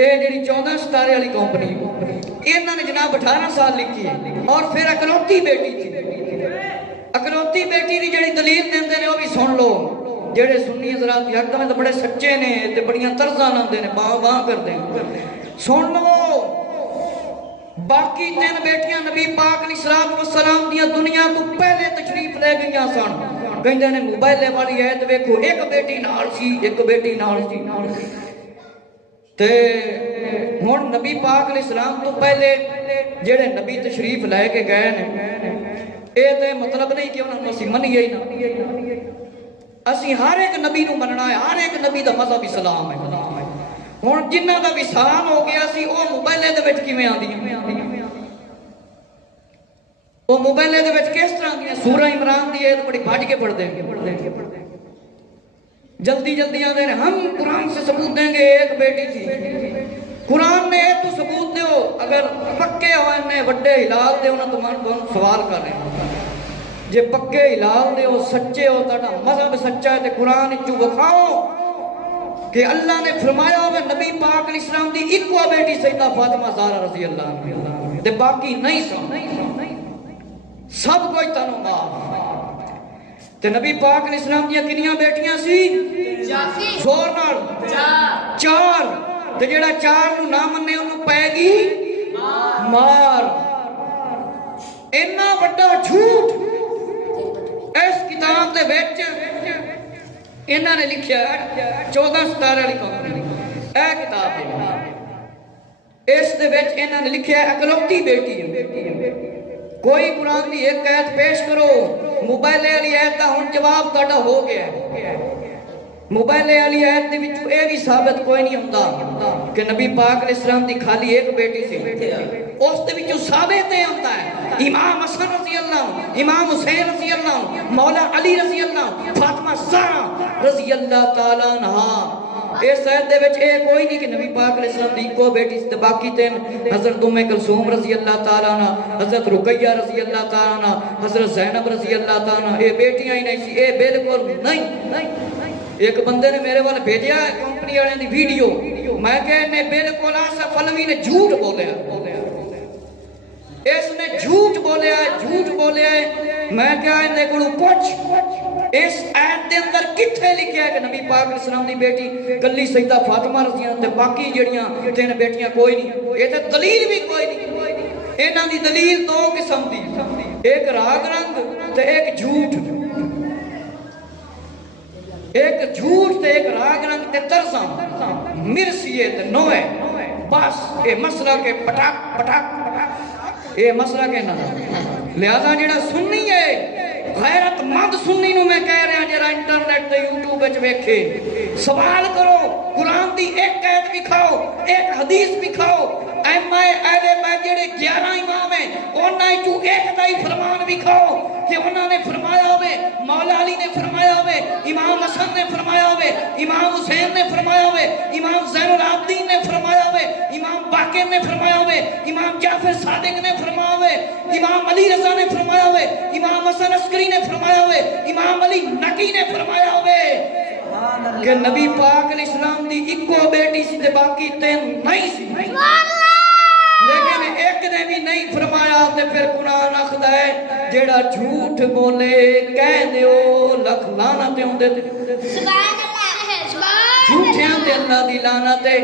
یہ جی 14 ستارے والی کمپنی انہوں نے جناب 18 سال لکھی ہے. اور پھر اکلوتی بیٹی تھی. اکلوتی بیٹی کی جڑی دلیل دیندے نے وہ بھی سن لو. جڑے سنی حضرات یکدم تو بڑے سچے نے تے بڑیاں طرزاں لاندے نے باں باں کردے نے. سن لو باقی 3 بیٹیاں نبی پاک علیہ الصلوۃ والسلام دیاں دنیا تو پہلے تشریف لے گئیاں سن. کہندے نے موبائل والی ایت ویکھو ایک بیٹی نال سی ایک بیٹی نال سی. تے ہن نبی پاک علیہ السلام تو پہلے جڑے نبی تشریف لے کے گئے نے اے تے مطلب نہیں کہ انہاں نوں اسی منیے ہی نہ. اسی ہر ایک نبی نوں مننا ہے. ہر ایک نبی دا مذہب اسلام ہے. ہن جنہاں دا وصال ہو گیا سی او موبائل دے وچ کیویں آندیاں؟ وہ موبائل دے وچ کس طرح آندیاں؟ سورہ عمران دی ایت بڑی بھاج کے پڑھ دیں گے. جلدی جلدی آندے نے ہم قرآن سے ثبوت دیں گے ایک بیٹی تھی. قرآن نے تو ثبوت دیو. اگر پکے ہوئے نے وڈے ہلال دے انہاں تو من سوال کر رہے ہیں. جے پکے ہلال دے ہو سچے ہو تہاڈا مذہب سچا ہے تے قرآن وچوں وکھاؤ کہ اللہ نے فرمایا ہوئے نبی پاک علیہ السلام دی اکو بیٹی سیدہ فاطمہ زہرا رضی اللہ عنہا تے باقی نہیں سن. سب کوئی تنو معاف. تے نبی پاک علیہ السلام دیاں کنیاں بیٹیاں سی؟ زور نال 4. تے جڑا 4 نو نہ منے انہوں پے گی مار. اینا بڑا جھوٹ اس کتاب دے وچ انہاں نے لکھیا 14 ستارے والی کمپنی اے کتاب ہے. اس دے وچ انہاں نے لکھیا اکلوتی بیٹی ہے. کوئی قرآن دی ایک آیت پیش کرو. موبائل والی آیت دا ہن جواب تہاڈا ہو گیا ہے. موبائل والی آیت دے وچوں اے بھی ثابت کوئی نہیں ہوندا کہ نبی پاک علیہ السلام دی خالی ایک بیٹی سی. اس دے وچوں ثابت ہے ہوندا ہے امام حسن رضی اللہ عنہ امام حسین رضی اللہ عنہ مولا علی رضی اللہ عنہ فاطمہ زہرا رضی اللہ تعالی عنہا. اس آیت دے وچ اے کوئی نہیں کہ نبی پاک علیہ السلام دی کو بیٹی تے باقی 3 حضرت ام کلثوم رضی اللہ تعالی عنہ حضرت رقیہ رضی اللہ تعالی عنہ حضرت زینب رضی اللہ تعالی عنہ اے بیٹیاں ہی نہیں سی. اے بالکل نہیں. ایک بندے نے میرے والے بھیجیا کمپنی والے دی ویڈیو. میں کہ نے بالکل آصف علوی نے جھوٹ بولیا. اس نے جھوٹ بولیا ہے. میں کہا اندے کولوں پوچھ اس آیت دے اندر کتھے لکھیا ہے کہ نبی پاک علیہ السلام دی بیٹی کلی سیدہ فاطمہ رضی اللہ عنہا تے باقی جڑیاں 3 بیٹیاں کوئی نہیں. یہ تے دلیل بھی کوئی نہیں. انہاں دی دلیل 2 قسم دی. ایک راگ رنگ تے ایک جھوٹ. ایک جھوٹ تے ایک راگ رنگ تے طرزاں مرثیے تے نوے. بس اے مسئلہ کے پٹاک پٹاک یہ مسئلہ کہنا. لہذا جڑا سنی ہے غیرت مند سنی نو میں کہہ رہا جڑا انٹرنیٹ تے یوٹیوب وچ ویکھے سوال کرو قرآن دی ایک آیت دکھاؤ ایک حدیث دکھاؤ. ایم آئی اہل بیت جڑے 11 امام ہیں انہاں چوں ایک دا ہی فرمان دکھاؤ کہ انہاں نے فرمایا ہوئے مولا علی نے فرمایا ہوئے امام حسن نے فرمایا ہوئے امام حسین نے فرمایا ہوئے امام زین العابدین نے فرمایا ہوئے امام باقر نے فرمایا ہوئے امام جعفر صادق نے فرمایا ہوئے امام علی رضا نے فرمایا ہوئے امام حسن عسکری نے فرمایا ہوئے امام علی نقی نے فرمایا ہوئے کہ نبی پاک علیہ السلام دی اکو بیٹی سی تے باقی 3 نہیں سی. لیکن ایک نے بھی نہیں فرمایا. تے پھر قرآن آکھدا ہے جیڑا جھوٹ بولے کہہ دیو لکھ لعنت ہوندے تے سبحان اللہ. جھوٹیاں تے اللہ دی لعنت ہے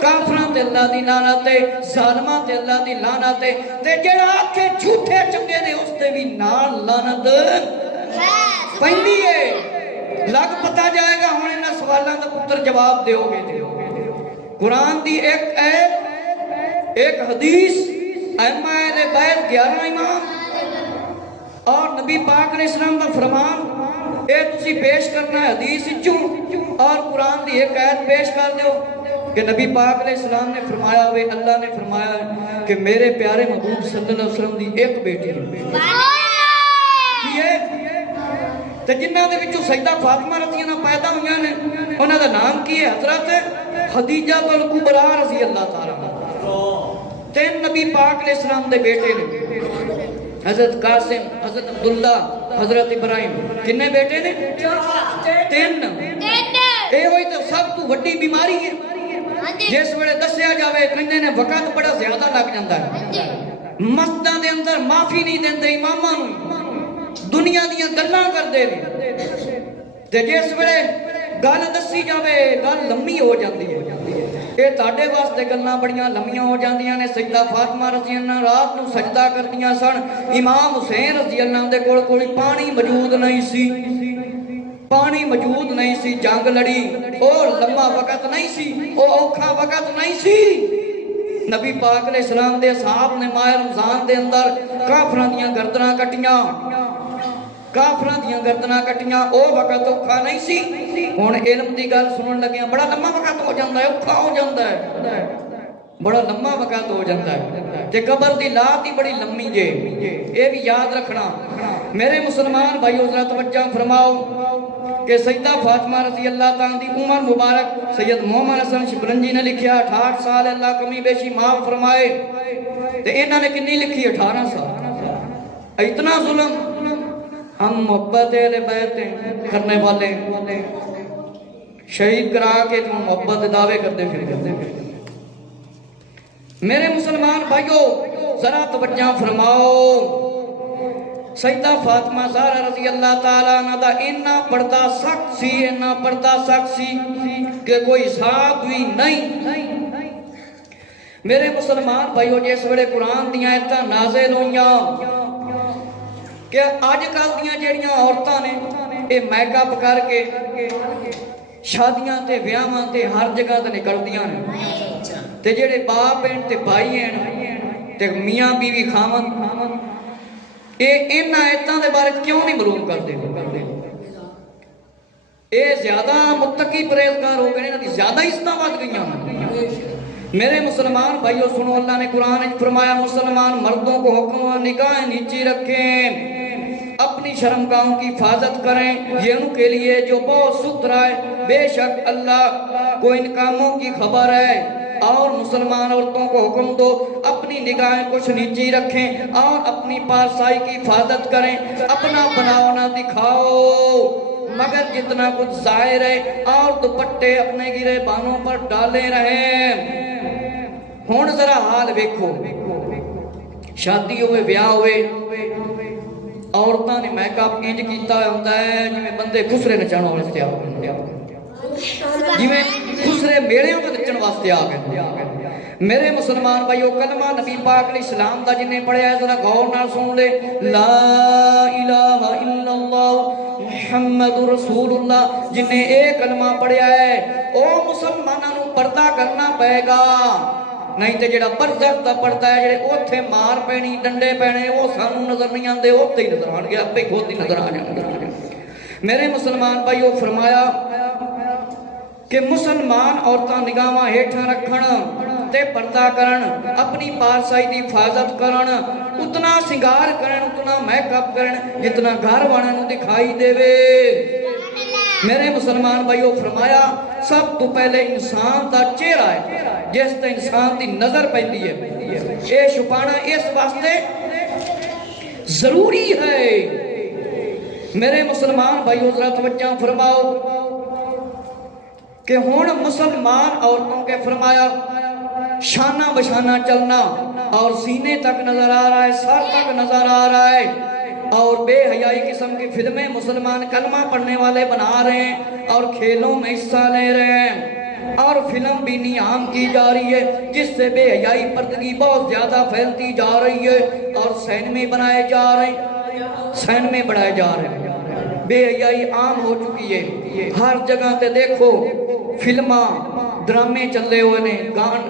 کافراں تے اللہ دی لعنت ہے ظالماں تے اللہ دی لعنت ہے. تے جیڑا آکھے جھوٹے چنگے نے اس تے بھی نال لعنت پیندی ہے. لگ پتا جائے گا ہن انہاں سوالاں دا پتر جواب دیو گے. قرآن دی ایک آیت ایک حدیث ائمہ اہل بیت 11 امام اور نبی پاک علیہ السلام دا فرمان اے تسی پیش کرنا ہے حدیث چوں اور قرآن دی ایک آیت پیش کر دیو کہ نبی پاک علیہ السلام نے فرمایا ہوئے اللہ نے فرمایا کہ میرے پیارے محبوب صلی اللہ علیہ وسلم دی ایک بیٹی تے جنہاں دے وچوں سیدہ فاطمہ رضی اللہ پیدا ہوئیاں نے انہاں دا نام کی ہے حضرت خدیجہ الکبریٰ رضی اللہ تعالیٰ عنہ. 3 نبی پاک علیہ السلام دے بیٹے نے حضرت قاسم حضرت عبداللہ حضرت ابراہیم. کنے بیٹے نے 3. اے ہوئی تو سب تو وڈی بیماری ہے جس ویلے دس جاوے کہندے نے وقت بڑا زیادہ لگ جاتا ہے مسجداں دے اندر معافی نہیں دیندے اماماں نوں دنیا دیاں گلاں کردے نے تے جس ویلے گل دسی جاوے گل لمبی ہو جاندی ہے یہ تہاڈے واسطے گلاں بڑیاں لمبیاں ہو جاندیاں نے سیدہ فاطمہ رضی اللہ رات نوں سجدہ کردیاں سن امام حسین رضی اللہ دے کول کوئی پانی موجود نہیں سی پانی موجود نہیں سی جنگ لڑی اور لمبا وقت نہیں سی او اوکھا وقت نہیں سی نبی پاک علیہ السلام دے صحاب نے ماہ رمضان دے اندر کافراں دیاں گردناں کٹیاں کافراں دیاں گردناں کٹیاں او وقت اوکھا نہیں سی ہن علم دی گل سنن لگیاں بڑا لمبا وقت ہو جاندا ہے اوکھا ہو جاندا ہے بڑا لمبا وقت ہو جاندا ہے تے قبر دی لات ہی بڑی لمبی جے اے بھی یاد رکھنا میرے مسلمان بھائیو ذرا توجہ فرماؤ کہ سیدہ فاطمہ رضی اللہ تعالیٰ دی عمر مبارک سید محمد حسن شبرنجی نے لکھیا 68 سال اللہ کمی بیشی معاف فرمائے تے انہاں نے کنی لکھی 18 سال اتنا ظلم ہم محبت اہل بیت کرنے والے شہید کرا کے تم محبت دعوے کرتے پھر میرے مسلمان بھائیو ذرا توجہ فرماؤ سیدہ فاطمہ زہرا رضی اللہ تعالیٰ عنہ دا اتنا پردہ سخت سی کہ کوئی حساب بھی نہیں میرے مسلمان بھائیو جس ویلے قرآن دیاں ایتاں نازل ہوئیاں کہ آج کل دیاں جڑیاں عورتاں نے اے میک اپ کر کے شادیاں تے ویاواں تے ہر جگہ تے نکلدیاں نے تے جڑے باپ ہیں تے بھائی ہیں تے میاں بیوی خاوند اے انہاں ایتاں دے بارے کیوں نہیں معلوم کردے اے زیادہ متقی پرہیزگار ہو گئے انہاں دی زیادہ عزتاں ود گئیاں میرے مسلمان بھائیو سنو اللہ نے قرآن میں فرمایا مسلمان مردوں کو حکم و نگاہیں نیچی رکھیں اپنی شرمگاہوں کی حفاظت کریں یہ ان کے لیے جو بہت ستھرا ہے بے شک اللہ کو ان کاموں کی خبر ہے اور مسلمان عورتوں کو حکم دو اپنی نگاہیں کچھ نیچی رکھیں اور اپنی پارسائی کی حفاظت کریں اپنا بناؤ نہ دکھاؤ مگر جتنا کچھ ظاہر ہے اور دوپٹے اپنے گرے بانوں پر ڈالے رہیں ہون ذرا حال ویکھو شادی ہوئے بیاہ ہوئے عورتاں نے میک اپ انج کیتا ہوتا ہے جویں بندے خسرے نچن واسطے آ گئے جویں خسرے میڑیاں تے نچن واسطے آ گئے میرے مسلمان بھائیو کلمہ نبی پاک علیہ السلام دا جن نے پڑھیا ہے ذرا غور نال سن لے لا الہ الا اللہ محمد رسول اللہ جن نے ایک کلمہ پڑھیا ہے او مسلمانوں نوں پردہ کرنا پائے گا نہیں تے جڑا برزخ دا پڑھتا ہے جڑے اوتھے مار پینی ڈنڈے پینے او سانوں نظر نہیں آندے اوتے ہی نظر آن گے اپے خود ہی نظر آ جان گے میرے مسلمان بھائیو فرمایا کہ مسلمان عورتاں نگاہاں ہیٹھاں رکھن تے پردہ کرن اپنی پارسائی دی حفاظت کرن اتنا سنگار کرن اتنا میک اپ کرن جتنا گھر والوں نوں دکھائی دے میرے مسلمان بھائیو فرمایا سب تو پہلے انسان دا چہرہ ہے جس تے انسان دی نظر پیندی ہے اے چھپانا اس واسطے ضروری ہے میرے مسلمان بھائیو ذرا توجہ فرماؤ کہ ہون مسلمان عورتوں کے فرمایا شانہ بشانہ چلنا اور سینے تک نظر آ رہا ہے سر تک نظر آ رہا ہے اور بے حیائی قسم کی فلمیں مسلمان کلمہ پڑھنے والے بنا رہے ہیں اور کھیلوں میں حصہ لے رہے ہیں اور فلم بھی نیام کی جا رہی ہے جس سے بے حیائی پردگی بہت زیادہ پھیلتی جا رہی ہے اور سینمے بنائے جا رہے ہیں بے حیائی عام ہو چکی ہے ہر جگہ تے دیکھو فلماں ڈرامے چلے ہوئے نے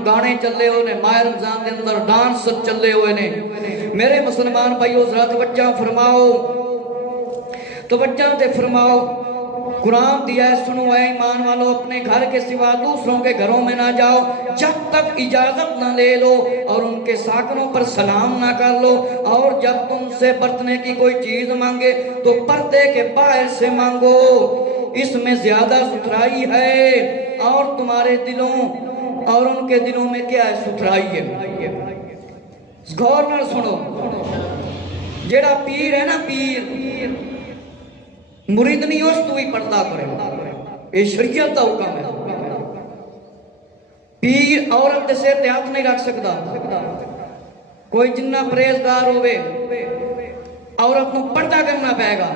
گانے چلے ہوئے نے ماہ رمضان دے اندر ڈانس چلے ہوئے نے میرے مسلمان بھائیو ذرا توجہ فرماؤ قرآن دیا ہے سنو اے ایمان والو اپنے گھر کے سوا دوسروں کے گھروں میں نہ جاؤ جب تک اجازت نہ لے لو اور ان کے ساکنوں پر سلام نہ کر لو اور جب تم سے برتنے کی کوئی چیز مانگے تو پردے کے باہر سے مانگو اس میں زیادہ ستھرائی ہے اور تمہارے دلوں اور ان کے دلوں میں کیا ہے ستھرائی ہے غور نہ سنو جیڑا پیر ہے نا پیر مرید نہیں اس تو بھی پردہ کرے یہ شریعت کا حکم ہے پیر عورت دے سر تے ہاتھ نہیں رکھ سکتا کوئی جنہ پرہیزگار ہوئے عورت نو پردہ کرنا پائے گا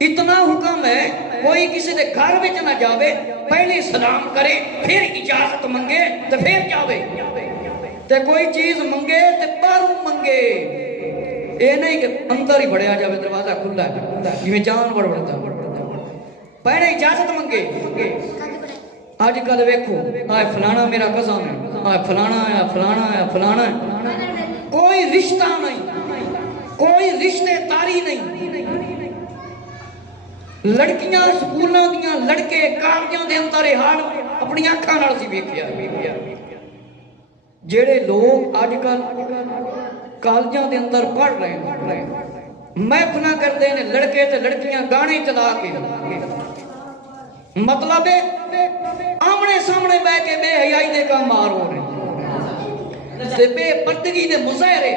اتنا حکم ہے کوئی کسی دے گھر وچ نہ جاوے پہلے سلام کرے پھر اجازت منگے تو پھر جاوے تے کوئی چیز منگے تے باہروں منگے اے نہیں کہ اندر ہی بڑھیا جاوے دروازہ کھلا ہے جویں جان بڑھتا پہلے اجازت منگے آج کل ویکھو آئے فلانا میرا قضا ہے آئے فلانا ہے فلانا ہے فلانا ہے کوئی رشتہ نہیں کوئی رشتے تاری نہیں لڑکیاں سکولاں دیاں لڑکے کالجاں دے اندر حال اپنی آنکھاں نال سی ویکھیا جڑے لوگ آج کل کالجاں دے اندر پڑھ رہے ہیں محفلاں کردے نے لڑکے تے لڑکیاں گانے چلا کے مطلب ہے آمنے سامنے بیٹھ کے بے حیائی دے کام مار ہو رہے تے بے پردگی دے مظاہرے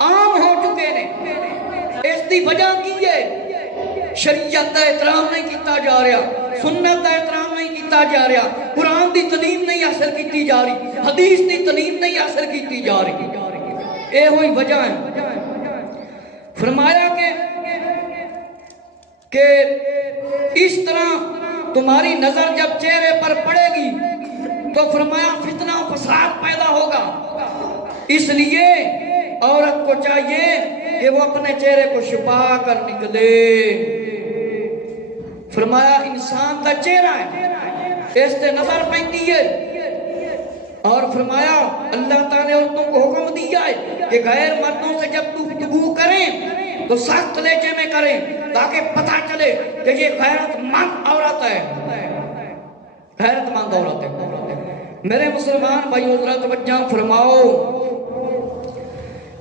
عام ہو چکے نے اس دی وجہ کی ہے شریعت کا احترام نہیں کیتا جا رہا سنت کا احترام نہیں کیتا جا رہا قرآن دی تعلیم نہیں حاصل کیتی جا رہی حدیث دی تعلیم نہیں حاصل کیتی جا رہی اے ہوئی وجہ ہے فرمایا کہ اس طرح تمہاری نظر جب چہرے پر پڑے گی تو فرمایا فتنہ و فساد پیدا ہوگا اس لیے عورت کو چاہیے کہ وہ اپنے چہرے کو چھپا کر نکلے فرمایا انسان کا چہرہ ہے اس سے نظر پہنتی ہے اور فرمایا اللہ تعالیٰ نے عورتوں کو حکم دیا ہے کہ غیر مردوں سے جب گفتگو کریں تو سخت لہجے میں کریں تاکہ پتہ چلے کہ یہ غیرت مند عورت ہے غیرت مند عورت ہے میرے مسلمان بھائی حضرت توجہ فرماؤ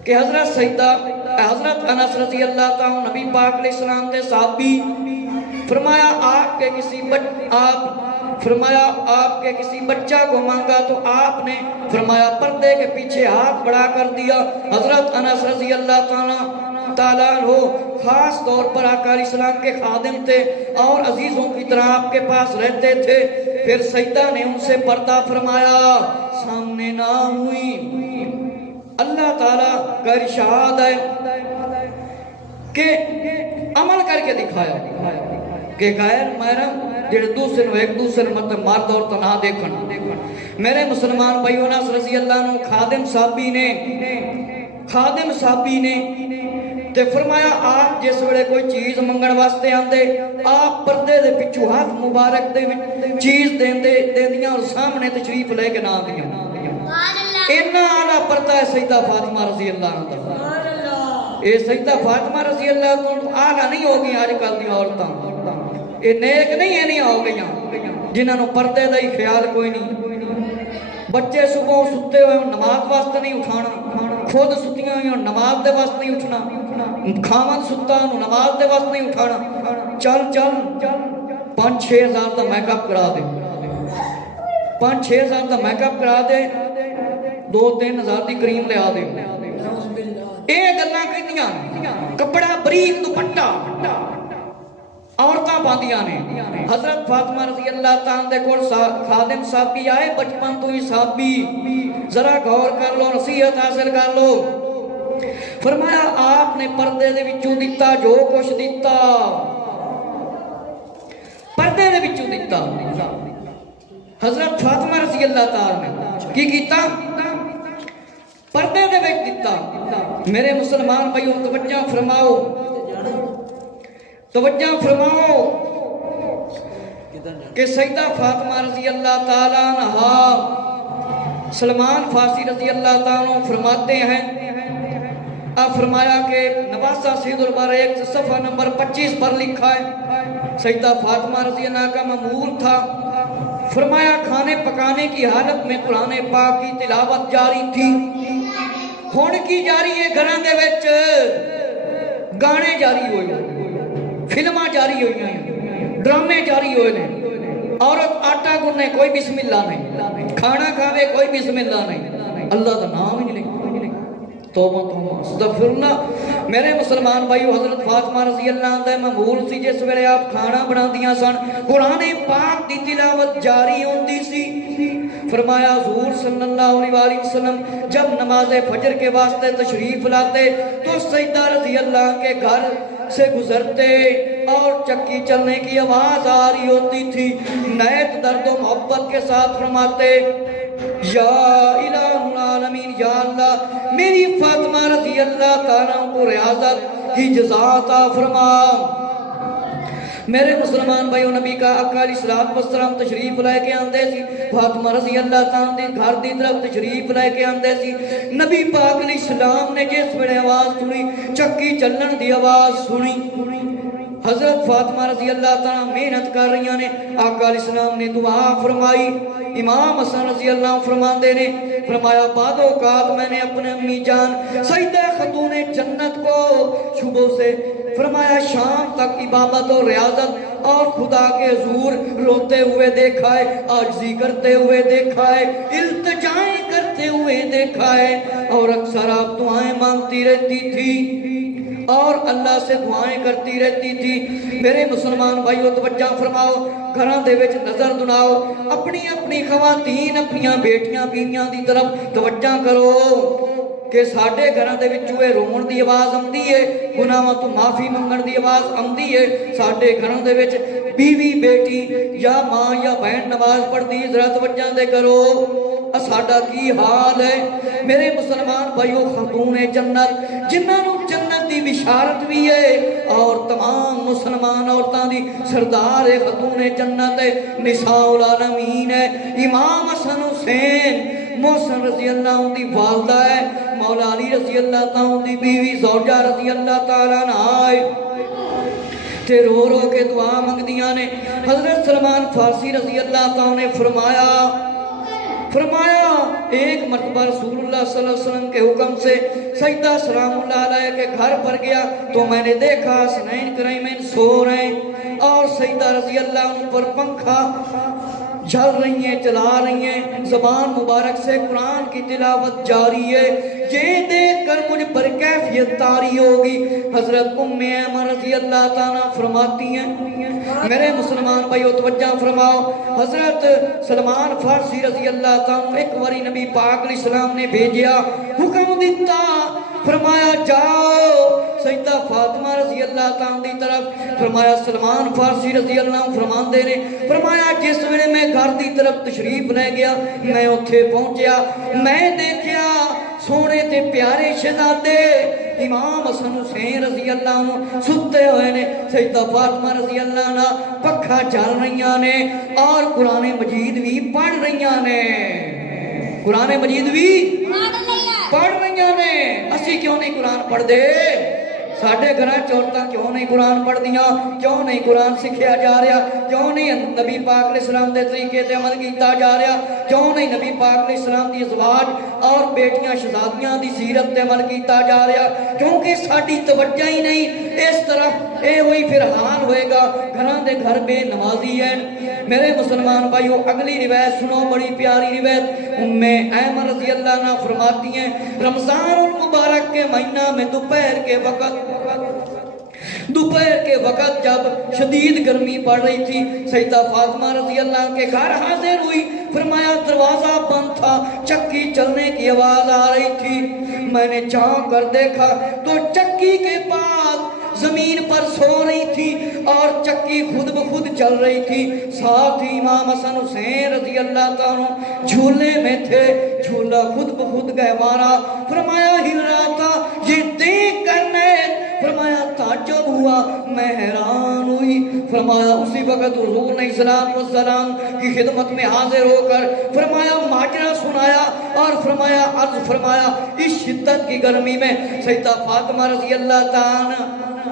کہ حضرت انس رضی اللہ تعالیٰ نبی پاک علیہ السلام دے صحابی فرمایا آپ کے کسی بچہ کو مانگا تو آپ نے فرمایا پردے کے پیچھے ہاتھ بڑھا کر دیا حضرت انس رضی اللہ تعالیٰ عنہ خاص طور پر آقا علیہ السلام کے خادم تھے اور عزیزوں کی طرح آپ کے پاس رہتے تھے پھر سیدہ نے ان سے پردہ فرمایا سامنے نہ ہوئی اللہ تعالیٰ کا ارشاد ہے کہ عمل کر کے دکھایا کہ غیر محرم جڑے دوسرے ایک دوسرے مطلب مرد اور تنہا دیکھن میرے مسلمان بھائیو انس رضی اللہ عنہ خادم صحابی نے تے فرمایا آپ جس ویلے کوئی چیز منگن واسطے آندے آپ پردے دے پچھو ہاتھ مبارک دے چیز دیندیاں اور سامنے تشریف لے کے نہ آندیاں اتنا اعلیٰ پردہ ہے سیدہ فاطمہ رضی اللہ عنہ اے سیدہ فاطمہ رضی اللہ عنہ اعلیٰ نہیں ہوگی آج کل دی عورتاں اے نیک نہیں ہو گئی جنہاں نو پردے دا ہی خیال کوئی نہیں بچے صبح ستے ہوئے نماز واسطے نہیں اٹھانا خود ستیاں ہوئی نماز دے واسطے نہیں اٹھنا کھاون ستا نماز دے واسطے نہیں اٹھانا چل 5-6 ہزار دا میک اپ کرا دے 5-6 ہزار دا میک اپ کرا دے 2-3 ہزار دی کریم لے آ دے اے گلاں کہندیاں کپڑا بریک دوپٹہ عورتاں باندیاں نے حضرت فاطمہ رضی اللہ تعالیٰ دے کول خادم صحابی آئے بچپن تو ہی صحابی ذرا غور کر لو نصیحت حاصل کر لو فرمایا آپ نے پردے دے وچوں دتا جو کچھ دتا پردے دے وچوں دتا حضرت فاطمہ رضی اللہ تعالیٰ نے کی کیتا پردے دے وچ دتا میرے مسلمان بھائیو توجہ فرماؤ کہ سیدہ فاطمہ رضی اللہ تعالیٰ عنہ سلمان فارسی رضی اللہ تعالیٰ عنہ فرماتے ہیں فرمایا کہ نواسہ سید البر 1 صفحہ نمبر 25 پر لکھا ہے سیدہ فاطمہ رضی اللہ کا معمول تھا فرمایا کھانے پکانے کی حالت میں قرآن پاک کی تلاوت جاری تھی ہون کی جاری ہے گھراں دے وچ گانے جاری ہوئے فلماں جاری ہوئی ہیں ڈرامے جاری ہوئے ہیں عورت آٹا گنے کوئی بسم اللہ نہیں کھانا کھاوے کوئی بسم اللہ نہیں اللہ کا نام ہی نہیں توبہ استغفر اللہ میرے مسلمان بھائیو حضرت فاطمہ رضی اللہ عنہ معمول سی جس ویلے آپ کھانا بنا دیاں سن قرآن پاک دی تلاوت جاری ہوندی سی فرمایا حضور صلی اللہ علیہ وآلہ وسلم جب نماز فجر کے واسطے تشریف لاتے تو سیدہ رضی اللہ کے گھر سے گزرتے اور چکی چلنے کی آواز آ رہی ہوتی تھی، نہایت درد و محبت کے ساتھ فرماتے یا الہ العالمین، یا اللہ میری فاطمہ رضی اللہ تعالیٰ کو ریاضت کی جزا عطا فرما۔ میرے مسلمان بھائیو، نبی کا آقا علیہ السلام تشریف لے کے آندے سی، فاطمہ رضی اللہ تعالیٰ دے گھر دی طرف تشریف لے کے آندے سی۔ نبی پاک علیہ السلام نے جس ویلے آواز سنی، چکی چلن دی آواز سنی، حضرت فاطمہ رضی اللہ تعالیٰ محنت کر رہی نے، آقا علیہ السلام نے دعا فرمائی۔ امام حسن رضی اللہ فرماندے نے فرمایا بعد اوقات میں نے اپنے امی جان سیدہ خاتون جنت کو شبوں سے فرمایا شام تک عبادت اور ریاضت اور خدا کے حضور روتے ہوئے دیکھا ہے، عاجزی کرتے ہوئے دیکھا ہے، التجائیں کرتے ہوئے دیکھا ہے، اور اکثر آپ دعائیں مانگتی رہتی تھی اور اللہ سے دعائیں کرتی رہتی تھی۔ میرے مسلمان بھائیو توجہ فرماؤ، گھراں دے وچ نظر دناؤ، اپنی اپنی خواتین اپنیاں بیٹیاں بیویاں دی طرف توجہ کرو کہ ساڈے گھراں دے وچ چوہے رون دی آواز آندی ہے، گناہاں تو معافی منگن دی آواز آندی ہے، ساڈے گھراں دے وچ بیوی بیٹی یا ماں یا بہن نماز پڑھدی ذرا توجہ دے کرو، ساڈا کی حال ہے۔ میرے مسلمان بھائیو خاتون جنت جنہاں نوں جنت دی بشارت بھی ہے اور تمام مسلمان عورتاں دی سردار خاتون جنت ہے، نساء العالمین ہے، امام حسن حسین محسن رضی اللہ عنہ دی والدہ ہے، مولا علی رضی اللہ تعالیٰ دی بیوی زوجہ رضی اللہ تعالیٰ عنہ تے رو رو کے دعا منگدیاں نے۔ حضرت سلمان فارسی رضی اللہ تعالیٰ نے فرمایا ایک مرتبہ رسول اللہ صلی اللہ علیہ وسلم کے حکم سے سیدہ سلام اللہ علیہ کے گھر پر گیا تو میں نے دیکھا حسنین کریمین سو رہے ہیں اور سیدہ رضی اللہ عنہ پر پنکھا جھل رہی ہیں، چلا رہی ہیں، زبان مبارک سے قرآن کی تلاوت جاری ہے۔ یہ دیکھ کر مجھ پر کیفیت طاری ہوگی۔ حضرت ام ایمن رضی اللہ تعالیٰ فرماتی ہیں، میرے مسلمان بھائیو توجہ فرماؤ، حضرت سلمان فارسی رضی اللہ تعالیٰ ایک واری نبی پاک علیہ السلام نے بھیجیا، حکم دیتا، فرمایا جاؤ سیدہ فاطمہ رضی اللہ تعالیٰ دی طرف، فرمایا سلمان فارسی رضی اللہ فرمان دے نے، فرمایا جس ویلے میں گھر دی طرف تشریف لے گیا میں اتھے پہنچیا، میں دیکھیا سونے تے پیارے شہزادے امام حسن حسین رضی اللہ عنہ ستے ہوئے نے، سیدہ فاطمہ رضی اللہ عنہ پکھا چل رہیاں نے اور قرآن مجید بھی پڑھ رہیاں نے، قرآن مجید بھی پڑھ رہیاں نے۔ اسی کیوں نہیں قرآن پڑھ دے؟ ساڑھے گھراں چورتاں کیوں نہیں قرآن پڑھ دیاں؟ کیوں نہیں قرآن سکھیا جا رہا؟ کیوں نہیں نبی پاک علیہ السلام دے طریقے تے عمل کیتا جا رہا؟ کیوں نہیں نبی پاک علیہ السلام دی ازواج اور بیٹیاں شہزادیاں دی سیرت تے عمل کیتا جا رہا؟ کیونکہ ساڑھی توجہ ہی نہیں اس طرف، اے ہوئی پھر حال ہوئے گا گھراں دے گھر بے نمازی ہیں۔ میرے مسلمان بھائیو اگلی روایت سنو، بڑی پیاری روایت، ام ایمن رضی اللہ عنہ فرماتی ہیں رمضان المبارک کے مہینہ میں دوپہر کے وقت جب شدید گرمی پڑ رہی تھی، سیدہ فاطمہ رضی اللہ عنہ کے گھر حاضر ہوئی، فرمایا دروازہ بند تھا، چکی چلنے کی آواز آ رہی تھی، میں نے جھانک کر دیکھا تو چکی کے پاس زمین پر سو رہی تھی اور چکی خود بخود چل رہی تھی، ساتھ ہی امام حسن حسین رضی اللہ تعالیٰ جھولے میں تھے، جھولا خود بخود گہوارا، فرمایا ہل رہا تھا، یہ دیکھ کر میں فرمایا تعجب ہوا، میں حیران ہوئی، فرمایا اسی وقت حضور نے صلی اللہ علیہ وسلم کی خدمت میں حاضر ہو کر فرمایا ماجرہ سنایا اور فرمایا عرض فرمایا اس شدت کی گرمی میں سیدہ فاطمہ رضی اللہ تعالیٰ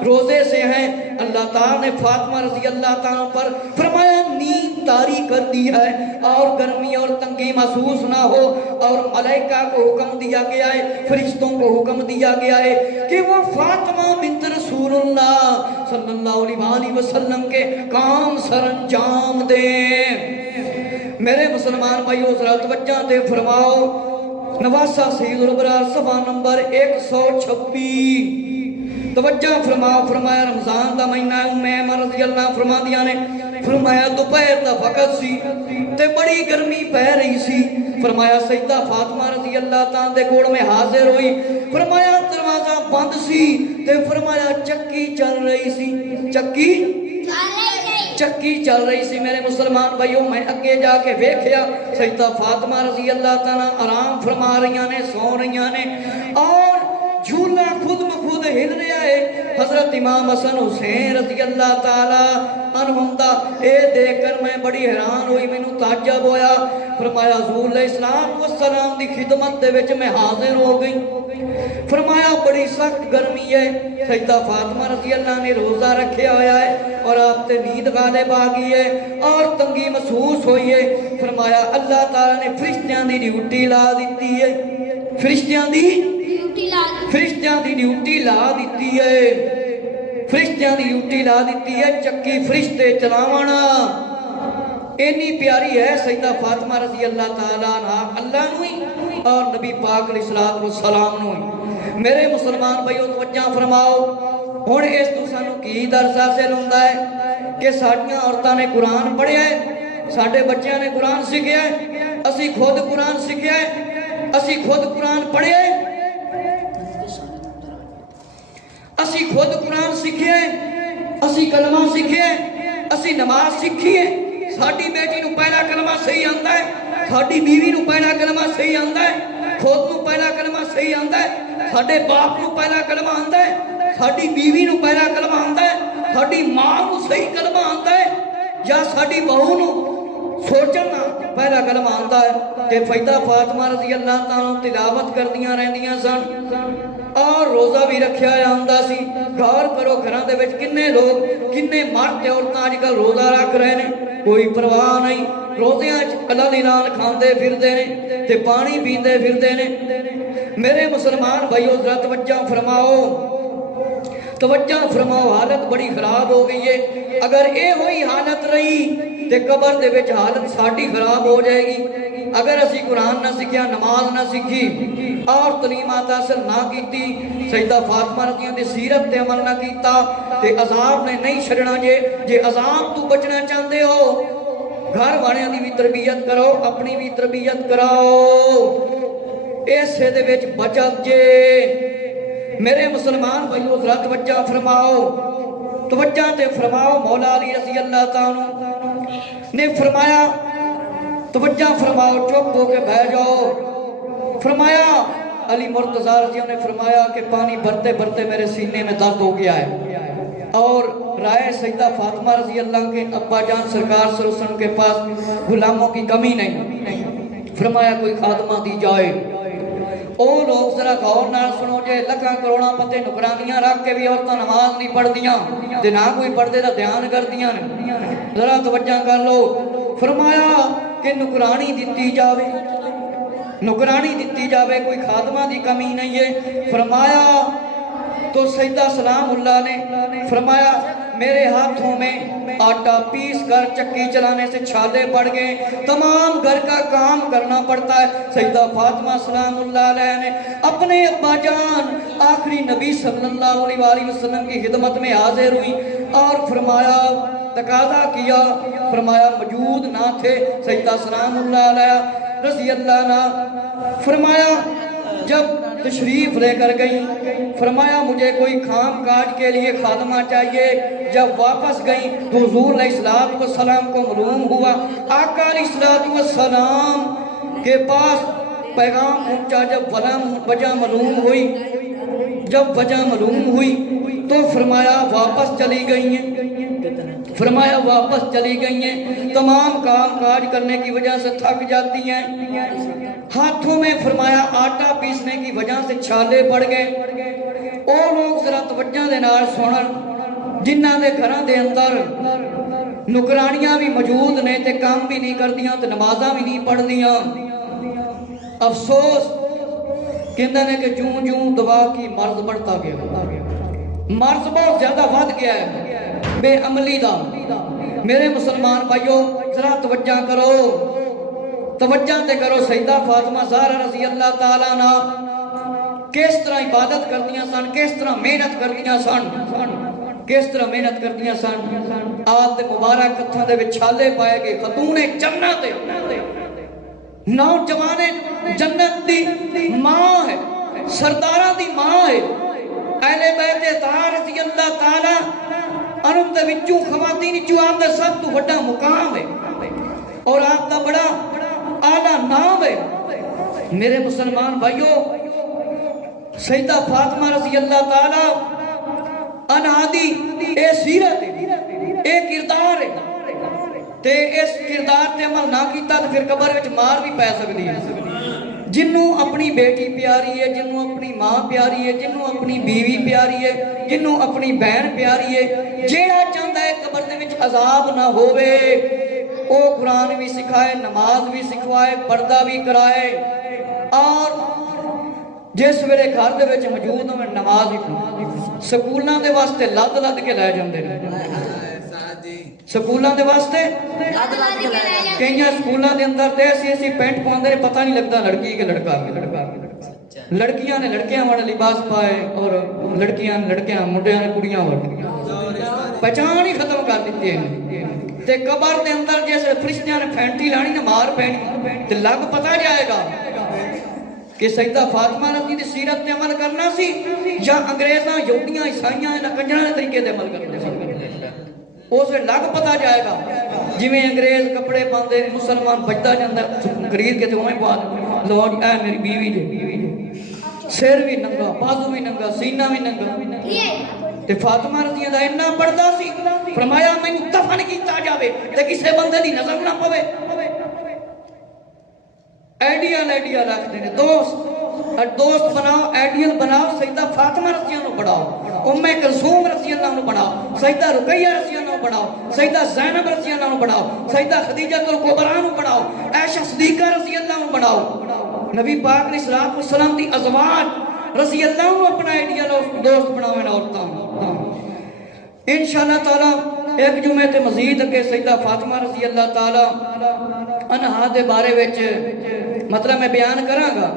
روزے سے ہیں، اللہ تعالیٰ نے فاطمہ رضی اللہ تعالیٰ پر فرمایا نیند طاری کر دی ہے اور گرمی اور تنگی محسوس نہ ہو، اور ملائکہ کو حکم دیا گیا ہے، فرشتوں کو حکم دیا گیا ہے کہ وہ فاطمہ بنت رسول اللہ صلی اللہ علیہ وسلم کے کام سر انجام دیں۔ میرے مسلمان بھائیو ذرا توجہ دے فرماؤ، نواسہ سید الابرار صفحہ نمبر 126 توجہ فرماؤ، فرمایا رمضان دا مہینہ ام ایمن رضی اللہ فرما دیا نے، فرمایا دوپہر دا وقت سی تے بڑی گرمی پہ رہی سی. فرمایا سیدہ فاطمہ رضی اللہ تعالیٰ دے کول میں حاضر ہوئی. فرمایا دروازہ بند سی تے فرمایا چکی چل رہی سی. چکی چل رہی سی. میرے مسلمان بھائیوں میں اگے جا کے ویکھیا سیدہ فاطمہ رضی اللہ تعالیٰ آرام فرما رہی نے, سو رہی نے, اور جھولا خود بخود ہل رہا ہے. حضرت امام حسن حسین رضی اللہ تعالیٰ عنہم دا اے دیکھ کر میں بڑی حیران ہوئی, میں نو تعجب ہویا. فرمایا حضور علیہ السلام والسلام دی خدمت دے وچ میں حاضر ہو گئی. فرمایا بڑی سخت گرمی ہے. سیدہ فاطمہ رضی اللہ نے روزہ رکھیا ہویا ہے اور آپ تے نیند غالب آ گئی ہے اور تنگی محسوس ہوئی ہے. فرمایا اللہ تعالیٰ نے فرشتیاں دی ڈیوٹی لا دیتی ہے. فرشتیاں دی ڈیوٹی لا دیتی ہے. فرشتیاں دی ڈیوٹی لا دیتی ہے. چکی فرشتے چلاونا. اینی پیاری ہے سیدہ فاطمہ رضی اللہ تعالیٰ عنہ اللہ نوئی اور نبی پاک علیہ السلام نوئی. میرے مسلمان بھائیو توجہ فرماؤ. ہن اس تو سانو کی درس حاصل ہوندا ہے کہ ساڈیاں عورتاں نے قرآن پڑھیا ہے, ساڈے بچیاں نے قرآن سیکھیا ہے, اسی خود قرآن سیکھیا ہے, اسی خود قرآن پڑھیا ہے, اسی خود قرآن سیکھے, اسی کلمہ سیکھے, اسی نماز سیکھی ہے. ساڈی بیٹی نو پہلا کلمہ صحیح آندا ہے, ساڈی بیوی نو پہلا کلمہ صحیح آندا ہے, خود نو پہلا کلمہ صحیح آندا ہے, ساڈے باپ نو پہلا کلمہ آندا ہے, ساڈی بیوی نو پہلا کلمہ آندا ہے, ساڈی ماں نو صحیح کلمہ آندا ہے, یا ساڈی بہو نو سوچنا پہلا کلمہ آندا ہے. تے سیدہ فاطمہ رضی اللہ تعالیٰ تلاوت کردیاں رہندیاں سن اور روزہ بھی رکھیا آندا سی. غور کرو گھراں دے وچ کنے لوگ, کنے مرد تے عورتاں اج کل روزہ رکھ رہے نے, کوئی پرواہ نہیں. روزیاں اللہ نال کھاندے پھردے نے تے پانی پیندے پھردے نے. میرے مسلمان بھائیو ذرا توجہ فرماؤ, توجہ فرماؤ. حالت بڑی خراب ہو گئی ہے. اگر اے ہوئی حالت رہی تے قبر دے وچ حالت ساڈی خراب ہو جائے گی. اگر اسی قرآن نہ سیکھیا, نماز نہ سیکھی اور تعلیمات حاصل نہ کیتی, سیدہ فاطمہ رضی اللہ دی سیرت تے عمل نہ کیتا تے عذاب نے نہیں چھڑنا. جے عذاب تو بچنا چاہتے ہو, گھر والیاں دی بھی تربیت کرو, اپنی بھی تربیت کراؤ, ایسے دے وچ بچت جے. میرے مسلمان بھائیو ذرا توجہ فرماؤ, توجہ تے فرماؤ. مولا علی رضی اللہ تعالیٰ نے فرمایا توجہ فرماؤ, چپ ہو کے بہ جاؤ. فرمایا علی مرتضیٰ رضی اللہ نے فرمایا کہ پانی بھرتے بھرتے میرے سینے میں درد ہو گیا ہے, اور رائے سیدہ فاطمہ رضی اللہ کے ابا جان سرکار صلی اللہ علیہ وسلم کے پاس غلاموں کی کمی نہیں. فرمایا کوئی خادمہ دی جائے. او لوگ ذرا غور نال سنو, جے لکھاں کروڑاں پتے نکرانیاں رکھ کے بھی عورتاں نماز نہیں پڑھ دیاں تے نہ کوئی پڑھدے دا دھیان کر دیاں نے. ذرا توجہ کر لو. فرمایا کہ نکرانی دتی جاوے, نکرانی دتی جاوے, کوئی خادمہ دی کمی نہیں ہے. فرمایا تو سیدہ سلام اللہ نے فرمایا میرے ہاتھوں میں آٹا پیس کر چکی چلانے سے چھالے پڑ گئے, تمام گھر کا کام کرنا پڑتا ہے. سیدہ فاطمہ سلام اللہ علیہ نے اپنے ابا جان آخری نبی صلی اللہ علیہ وآلہ وسلم کی خدمت میں حاضر ہوئی اور فرمایا, تقاضا کیا. فرمایا موجود نہ تھے سیدہ سلام اللہ علیہ رضی اللہ عنہ. فرمایا جب تشریف لے کر گئی, فرمایا مجھے کوئی کام کاج کے لیے خادمہ چاہیے. جب واپس گئی تو حضور علیہ السلام کو معلوم ہوا, آقا علیہ السلام کے پاس پیغام پہنچا. جب وجہ معلوم ہوئی, جب وجہ معلوم ہوئی تو فرمایا واپس چلی گئی ہیں. فرمایا واپس چلی گئی ہیں, تمام کام کاج کرنے کی وجہ سے تھک جاتی ہیں. ہاتھوں میں فرمایا آٹا پیسنے کی وجہ سے چھالے پڑ گئے. اور لوگ ذرا توجہ دے نال سنن, جنہاں دے گھراں دے اندر نکرانیاں بھی موجود نے تے کام بھی نہیں کردیاں تے نمازاں بھی نہیں پڑھدیاں. افسوس کہندے نے کہ جوں جوں دعا کی مرض بڑھتا گیا, مرض بہت زیادہ ودھ گیا ہے بے عملی دا. میرے مسلمان بھائیو ذرا توجہ کرو, توجہ تے کرو. سیدہ فاطمہ زہرا رضی اللہ تعالیٰ عنہ کس طرح عبادت کردیاں سن, کس طرح محنت کردیاں سن. کس طرح محنت کردیاں سن آپ دے مبارک ہتھاں دے وچ چھالے پائے گئے خاتون جنت نوجوان جنت دی ماں ہے سرداراں دی ماں ہے اہل بیت طاہر رضی اللہ تعالی عنہم دے وچوں خواتین وچوں آپ دا سب تو بڑا مقام ہے اور آپ دا بڑا اعلیٰ نام ہے میرے مسلمان بھائیو سیدہ فاطمہ رضی اللہ تعالی عنہا دی اے سیرت ہے اے کردار ہے تے اس کردار تے عمل نہ کیتا تے پھر قبر وچ مار بھی پے سکدی ہے جنوں اپنی بیٹی پیاری ہے جنوں اپنی ماں پیاری ہے جنوں اپنی بیوی پیاری ہے جنوں اپنی بہن پیاری ہے جیڑا چاہندا ہے قبر دے وچ عذاب نہ ہووے او قرآن بھی سکھائے نماز بھی سکھوائے پردہ بھی کرائے اور جس ویلے گھر دے وچ موجود ہوے نماز بھی پڑھے سکولاں دے واسطے لد لد کے لے جاندے نے سکولاں دے واسطے کئیاں سکولاں دے اندر تے ایسی پینٹ پاندے نے پتہ نہیں لگتا لڑکی کے لڑکا لڑکیاں نے لڑکیاں والا لباس پائے اور لڑکیاں نے لڑکیاں منڈیاں نے کڑیاں والا پہچان ہی ختم کر دیتے ہیں تے قبر دے اندر جیسے فرشتیاں نے پھینٹی لانی نہ مار پینی تے لگ پتہ جائے گا کہ سیدہ فاطمہ رضی دی سیرت نے عمل کرنا سی یا انگریزاں یہودیاں عیسائیاں نہ کنجراں دے طریقے تے عمل کرنا سی اسے لگ پتہ جائے گا جویں انگریز کپڑے پاندے مسلمان بچدا جاندا خرید کے تے اوویں پا لو اے میری بیوی جے سر بھی ننگا بازو بھی ننگا سینہ بھی ننگا تے فاطمہ رضی اللہ اتنا پڑھدا سی فرمایا مینوں دفن کیتا جاوے تے کسے بندے دی نظر نہ پوے ایڈیا رکھتے ہیں دوست بناؤ ایڈیل بناؤ سیدہ فاطمہ رضی اللہ عنہ بناؤ ام کلثوم رضی اللہ عنہ بناؤ سیدہ رقیہ رضی اللہ عنہ بناؤ سیدہ زینب رضی اللہ عنہ بناؤ سیدہ خدیجہ الکبریٰ بناؤ عائشہ صدیقہ رضی اللہ عنہ بناؤ نبی پاک نے صلی اللہ علیہ وسلم دی ازواج رضی اللہ عنہ اپنا ایڈیا دوست بناویں عورتاں انشاءاللہ تعالی ایک جمعے تے مزید کہ سیدہ فاطمہ رضی اللہ تعالی عنہا دے بارے وچ مطلب میں بیان کراں گا